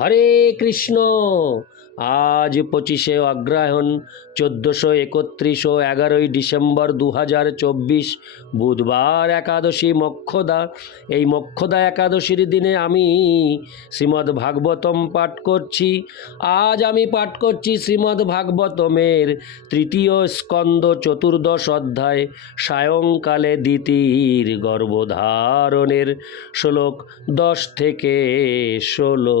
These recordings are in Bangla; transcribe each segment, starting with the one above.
হরে কৃষ্ণ। আজ পঁচিশে অগ্রহায়ণ, চোদ্দোশো একত্রিশ ও এগারোই ডিসেম্বর দু হাজার চব্বিশ, বুধবার একাদশী মক্ষদা। এই মক্ষদা একাদশীর দিনে আমি শ্রীমদ্ ভাগবতম পাঠ করছি। আজ আমি পাঠ করছি শ্রীমদ্ ভাগবতমের তৃতীয় স্কন্দ চতুর্দশ অধ্যায়, সায়ংকালে দ্বিতীর গর্ভধারণের শ্লোক দশ থেকে ষোলো।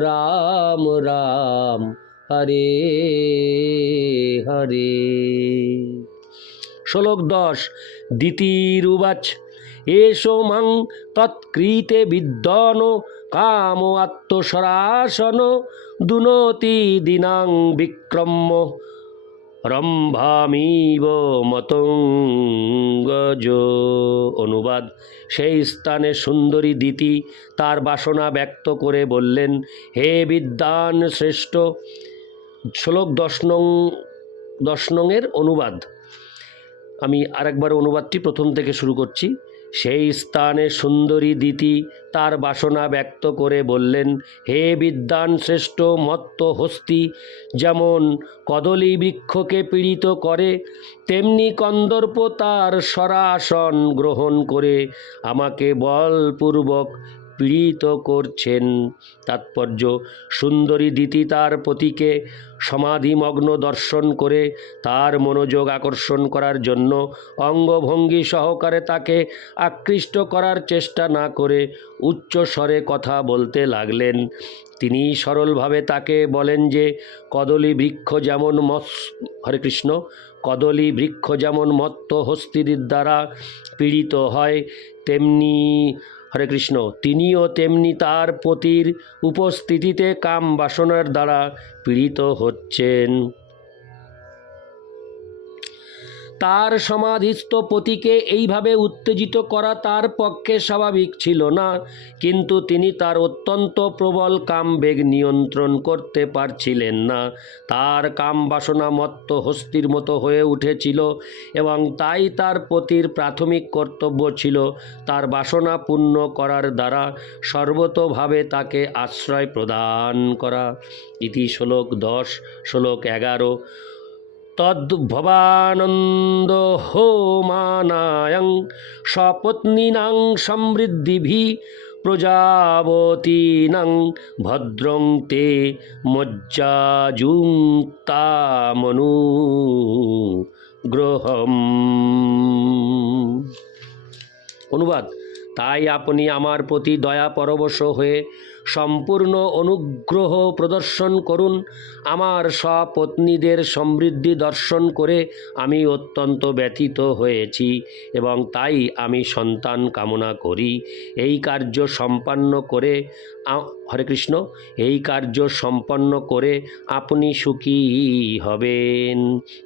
রাম রাম হরে হরে শ্লোক দশ দ্বিতীরুবাচ এসো মাং তৎকৃতে বিদ্যন কাম আত্মসরাসন দুনতি দিনাং বিক্রম্য রম্ভামিব মতঙ্গজ অনুবাদ, সেই স্থানে সুন্দরী দিতি তার বাসনা ব্যক্ত করে বললেন, হে বিদ্যান শ্রেষ্ঠ, শ্লোক দশ নং, দশ নংয়ের অনুবাদ। আমি আরেকবার অনুবাদটি প্রথম থেকে শুরু করছি। সেই স্থানে সুন্দরী দিতি তার বাসনা ব্যক্ত করে বললেন, হে বিদ্যান শ্রেষ্ঠ মত্ত হস্তি, যেমন কদলী বৃক্ষকে পীড়িত করে, তেমনি কন্দর্প তার সরাসন গ্রহণ করে। আমাকে বলপূর্বক পীড়িত করছেন তাৎপর্য। সুন্দরী দিতি তার পতিকে সমাধিমগ্ন দর্শন করে তার মনোযোগ আকর্ষণ করার জন্য অঙ্গভঙ্গি সহকারে তাকে আকৃষ্ট করার চেষ্টা না করে উচ্চ স্বরে কথা বলতে লাগলেন। তিনি সরলভাবে তাকে বলেন যে, কদলী বৃক্ষ যেমন মৎস হরে কৃষ্ণ, কদলী বৃক্ষ যেমন মত্ত হস্তির দ্বারা পীড়িত হয়, তেমনি হরে কৃষ্ণ। তিনিও তেমনি তার পতির উপস্থিতিতে কাম বাসনার দ্বারা পীড়িত হচ্ছেন। তার সমাধিস্থ পতিকে এইভাবে উত্তেজিত করা তার পক্ষে স্বাভাবিক ছিল না, কিন্তু তিনি তার অত্যন্ত প্রবল কামবেগ নিয়ন্ত্রণ করতে পারছিলেন না। তার কাম বাসনা মত্ত হস্তির মতো হয়ে উঠেছিল এবং তাই তার পতির প্রাথমিক কর্তব্য ছিল তার বাসনা পূর্ণ করার দ্বারা সর্বতোভাবে তাকে আশ্রয় প্রদান করা। ইতি শ্লোক দশ, শ্লোক এগারো তদ্ভবানন্দ হোমানায়ং স্বপত্নীনাং সমৃদ্ধিভি প্রজাবতীনাং ভদ্রং তে মজ্জাযুক্তামনু গ্রহম অনুবাদ তাই আপনি আমার প্রতি দয়া পরবশ হয়ে সম্পূর্ণ অনুগ্রহ প্রদর্শন করুন। আমার সপত্নীদের সমৃদ্ধি দর্শন করে আমি অত্যন্ত ব্যথিত হয়েছি এবং তাই আমি সন্তান কামনা করি। এই কার্য সম্পন্ন করে হরে কৃষ্ণ, এই কার্য সম্পন্ন করে আপনি সুখী হবেন।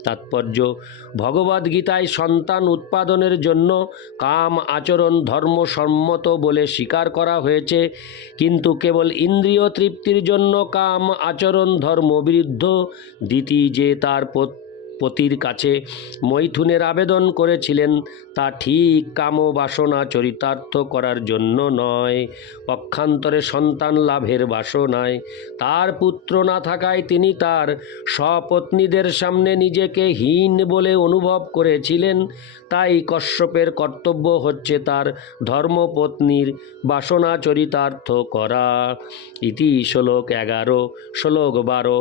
তাৎপর্য ভগবদ্গীতায় সন্তান উৎপাদনের জন্য কাম আচরণ ধর্মসম্মত বলে স্বীকার করা হয়েছে, কিন্তু কেবল ইন্দ্রিয় তৃপ্তির জন্য কাম আচরণ ধর্ম বিরুদ্ধ দ্বিতীয় যে তার পতির কাছে মৈথুনের আবেদন করেছিলেন, তা ঠিক কাম বাসনা চরিতার্থ করার জন্য নয়। পক্ষান্তরে সন্তান লাভের বাসনায়। তার পুত্র না থাকায় তিনি তার স্বপত্নীদের সামনে নিজেকে হীন বলে অনুভব করেছিলেন। তাই কশ্যপের কর্তব্য হচ্ছে তার ধর্মপত্নীর বাসনা চরিতার্থ করা। ইতি শ্লোক এগারো, শ্লোক বারো।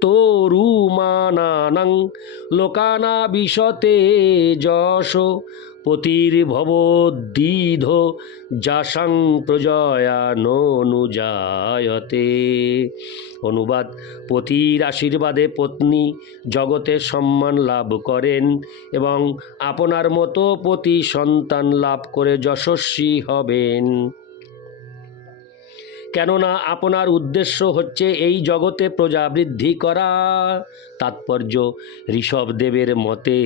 ভর্তর্যাপ্তরুমানানাং লোকানা বিশতে যশ পতির্ভবদ্বিধ যাসাং প্রজয়া ননুজায়তে। অনুবাদ, পতির আশীর্বাদে পত্নী জগতে সম্মান লাভ করেন এবং আপনার মতো পতি সন্তান লাভ করে যশস্বী হবেন। কেননা আপনার উদ্দেশ্য হচ্ছে এই জগতে প্রজা বৃদ্ধি করা। তাৎপর্য ঋষভদেবের মতে,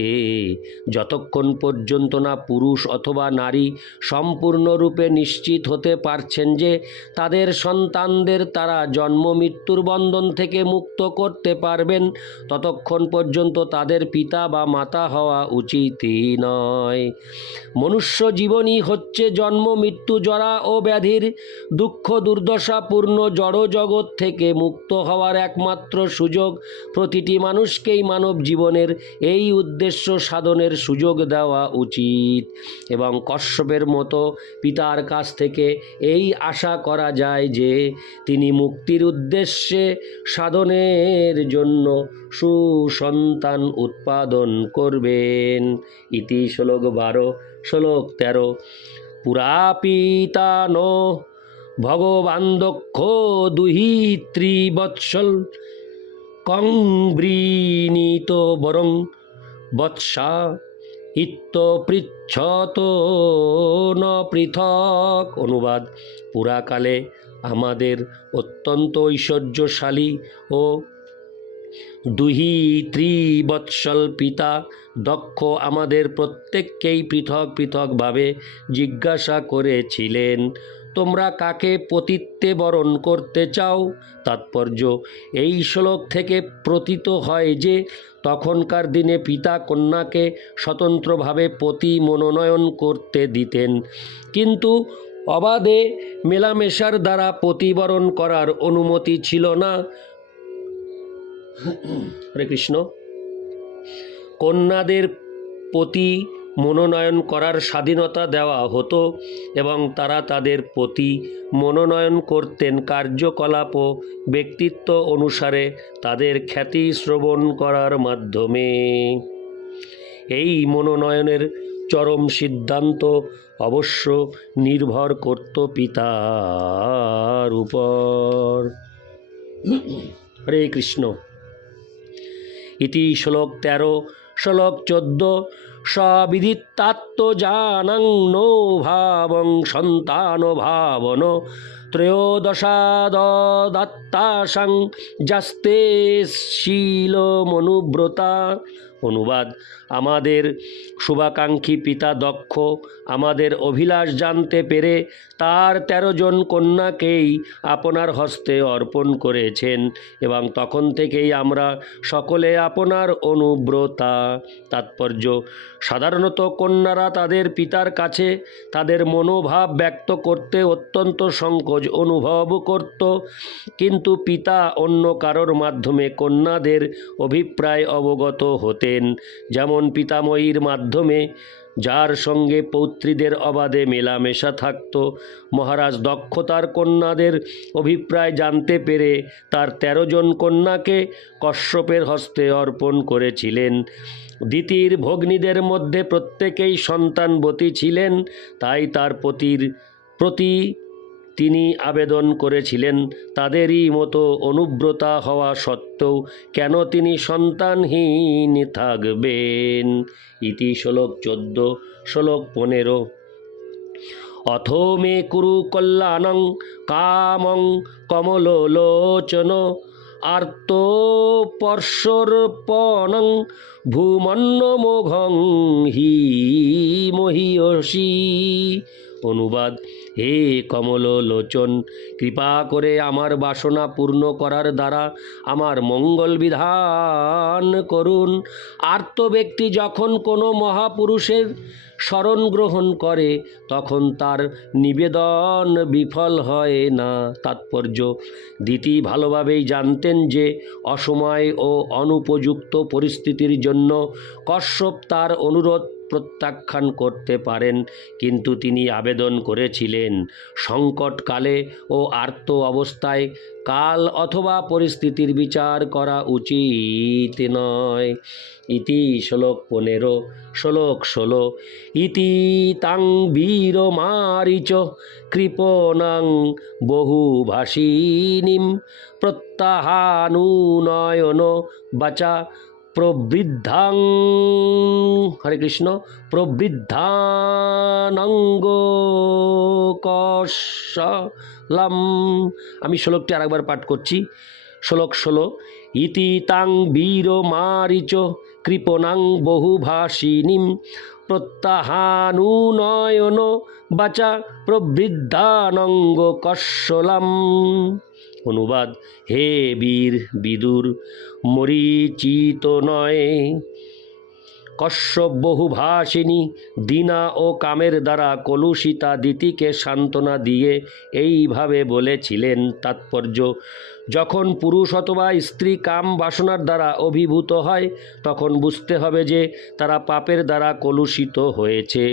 যতক্ষণ পর্যন্ত না পুরুষ অথবা নারী সম্পূর্ণরূপে নিশ্চিত হতে পারছেন যে তাদের সন্তানদের তারা জন্ম মৃত্যুর বন্ধন থেকে মুক্ত করতে পারবেন, ততক্ষণ পর্যন্ত তাদের পিতা বা মাতা হওয়া উচিতই নয়। মনুষ্য জীবনই হচ্ছে জন্ম মৃত্যু জরা ও ব্যাধির দুঃখ দুর্দশাপূর্ণ জড় জগৎ থেকে মুক্ত হওয়ার একমাত্র সুযোগ প্রতিটি মানুষকেই মানব জীবনের এই উদ্দেশ্য সাধনের সুযোগ দেওয়া উচিত। এবং কশ্যপের মতো পিতার কাছ থেকে এই আশা করা যায় যে তিনি মুক্তির উদ্দেশ্যে সাধনের জন্য সুসন্তান উৎপাদন করবেন। ইতি শ্লোক বারো, শ্লোক তেরো। পুরা পুরাপিতান ভগবান দক্ষ দুহি ত্রিবৎসল কং বৃণীত বরং বৎসা ইত্য পৃচ্ছত ন পৃথক অনুবাদ। পুরাকালে আমাদের অত্যন্ত ঐশ্বর্যশালী ও দুহি ত্রিবৎসল পিতা দক্ষ আমাদের প্রত্যেককেই পৃথক পৃথকভাবে জিজ্ঞাসা করেছিলেন। তোমরা কাকে পতিত্বে বরণ করতে চাও? তাৎপর্য, এই শ্লোক থেকে প্রতীত হয় যে, তখনকার দিনে পিতা কন্যাকে স্বতন্ত্রভাবে পতি মনোনয়ন করতে দিতেন। কিন্তু অবাধে মেলামেশার দ্বারা প্রতিবরণ করার অনুমতি ছিল না। হরে কৃষ্ণ। কন্যাদের প্রতি মনোনয়ন করার স্বাধীনতা দেওয়া হতো এবং তারা তাদের প্রতি মনোনয়ন করতেন। কার্যকলাপ ও ব্যক্তিত্ব অনুসারে তাদের খ্যাতি শ্রবণ করার মাধ্যমে। এই মনোনয়নের চরম সিদ্ধান্ত অবশ্য নির্ভর করত পিতার উপর। হরে কৃষ্ণ। ইতি শ্লোক তেরো শ্লোক চোদ্দ সবিদিত্তাত্ম জানাং নো ভাবং সন্তান ভাবন ত্রয়োদশাদাত্তাসাং যাস্তে শীল মনুব্রতা অনুবাদ। আমাদের শুভাকাঙ্ক্ষী পিতা দক্ষ, আমাদের অভিলাষ জানতে পেরে তার তেরো জন কন্যাকেই আপনার হস্তে অর্পণ করেছেন এবং তখন থেকেই আমরা সকলে আপনার অনুব্রতা, তাৎপর্য, সাধারণত কন্যারা তাদের পিতার কাছে তাদের মনোভাব ব্যক্ত করতে অত্যন্ত সংকোচ অনুভব করত, কিন্তু পিতা অন্য কারোর মাধ্যমে কন্যাদের অভিপ্রায় অবগত হতেন যেমন পিতাময়ীর মাধ্যমে, যার সঙ্গে পৌত্রীদের অবাধে মেলামেশা থাকত। মহারাজ দক্ষতার কন্যাদের অভিপ্রায় জানতে পেরে তার তেরো জন কন্যাকে কশ্যপের হস্তে অর্পণ করেছিলেন। দ্বিতীয় ভগ্নীদের মধ্যে প্রত্যেকেই সন্তানবতী ছিলেন, তাই তার পতির প্রতি তিনি আবেদন করেছিলেন, তাদেরই মতো অনুব্রতা হওয়া সত্ত্বেও কেন তিনি সন্তানহীন থাকবেন? ইতি শ্লোক চোদ্দ, শ্লোক পনেরো। অথ মে কুরু কল্যাণং কামং কমলোলোচন আর্তপর্ষর্পণং ভূমন্নমোঘং হি মহিয়সী। অনুবাদ। হে কমল লোচন কৃপা করে আমার বাসনা পূর্ণ করার দ্বারা আমার মঙ্গল বিধান করুন। আর্ত ব্যক্তি যখন কোনো মহাপুরুষের শরণ গ্রহণ করে, তখন তার নিবেদন বিফল হয় না। তাৎপর্য, দিতি ভালোভাবেই জানতেন যে অসময় ও অনুপযুক্ত পরিস্থিতির জন্য কশ্যপ তার অনুরোধ প্রত্যাখ্যান করতে পারেন, কিন্তু তিনি আবেদন করেছিলেন। সংকটকালে ও আর্ত অবস্থায় কাল অথবা পরিস্থিতির বিচার করা উচিত নয়। ইতি শ্লোক পনেরো, শ্লোক ষোলো, ইতি তাং বীর মারিচ, কৃপণাং বহুভাষিনীম প্রত্যাহানুনয়ন বাচা প্রবৃদ্ধাং, হরে কৃষ্ণ, প্রবৃদ্ধানঙ্গ কশলাম। আমি শ্লোকটি আরেকবার পাঠ করছি। শ্লোক ষোলো, ইতি তাং বীর মারিচ কৃপণাং বহুভাষিনীম প্রত্যাহানুনয়ন বাচা প্রবৃদ্ধানঙ্গ কশলাম। অনুবাদ হে বীর বিদুর মরিচিত নয়। কশ্যপ বহুভাষিনী দীনা ও কামের দ্বারা কলুষিতা দিতিকে সান্ত্বনা দিয়ে এইভাবে বলেছিলেন তাৎপর্য। যখন পুরুষ অথবা স্ত্রী কাম বাসনার দ্বারা অভিভূত হয়, তখন বুঝতে হবে যে তারা পাপের দ্বারা কলুষিত হয়েছে।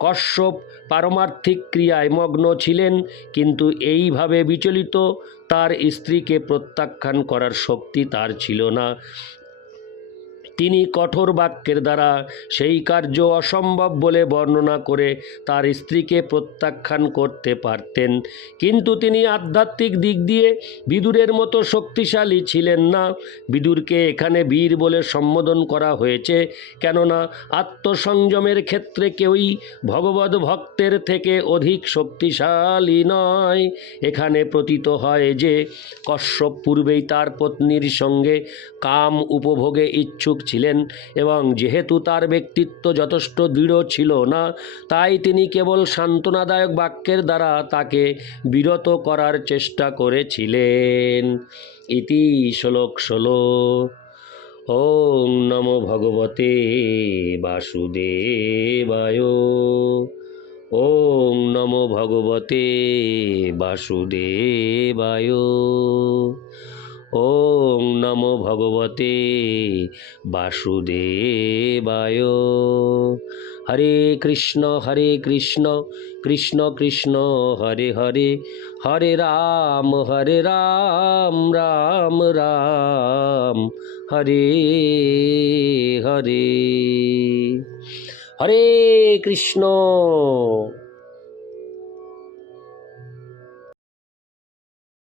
কশ্যপ পারমার্থিক ক্রিয়ায় মগ্ন ছিলেন, কিন্তু এইভাবে বিচলিত তার স্ত্রীকে প্রত্যাখ্যান করার শক্তি তার ছিল না। তিনি কঠোর বাক্যের দ্বারা সেই কার্য অসম্ভব বলে বর্ণনা করে তার স্ত্রীকে প্রত্যাখ্যান করতে পারতেন। কিন্তু তিনি আধ্যাত্মিক দিক দিয়ে বিদুরের মতো শক্তিশালী ছিলেন না। বিদুরকে এখানে বীর বলে সম্বোধন করা হয়েছে, কেননা আত্মসংযমের ক্ষেত্রে কেউই ভগবত ভক্তের থেকে অধিক শক্তিশালী নয়। এখানে প্রতীত হয় যে, কশ্যপ পূর্বেই তার পত্নীর সঙ্গে কাম উপভোগে ইচ্ছুক ছিলেন এবং যেহেতু তার ব্যক্তিত্ব যথেষ্ট দৃঢ় ছিল না, তাই তিনি কেবল সান্ত্বনাদায়ক বাক্যের দ্বারা তাকে বিরত করার চেষ্টা করেছিলেন। ইতি শ্লোক ষোলো। ওং নমো ভগবতে বাসুদেবায়। ওং নমো ভগবতে বাসুদেবায়। ওং নমো ভগবতে বাসুদেবায়। হরে কৃষ্ণ হরে কৃষ্ণ কৃষ্ণ কৃষ্ণ, হরে হরে হরে রাম হরে রাম রাম রাম, হরে হরে। হরে কৃষ্ণ।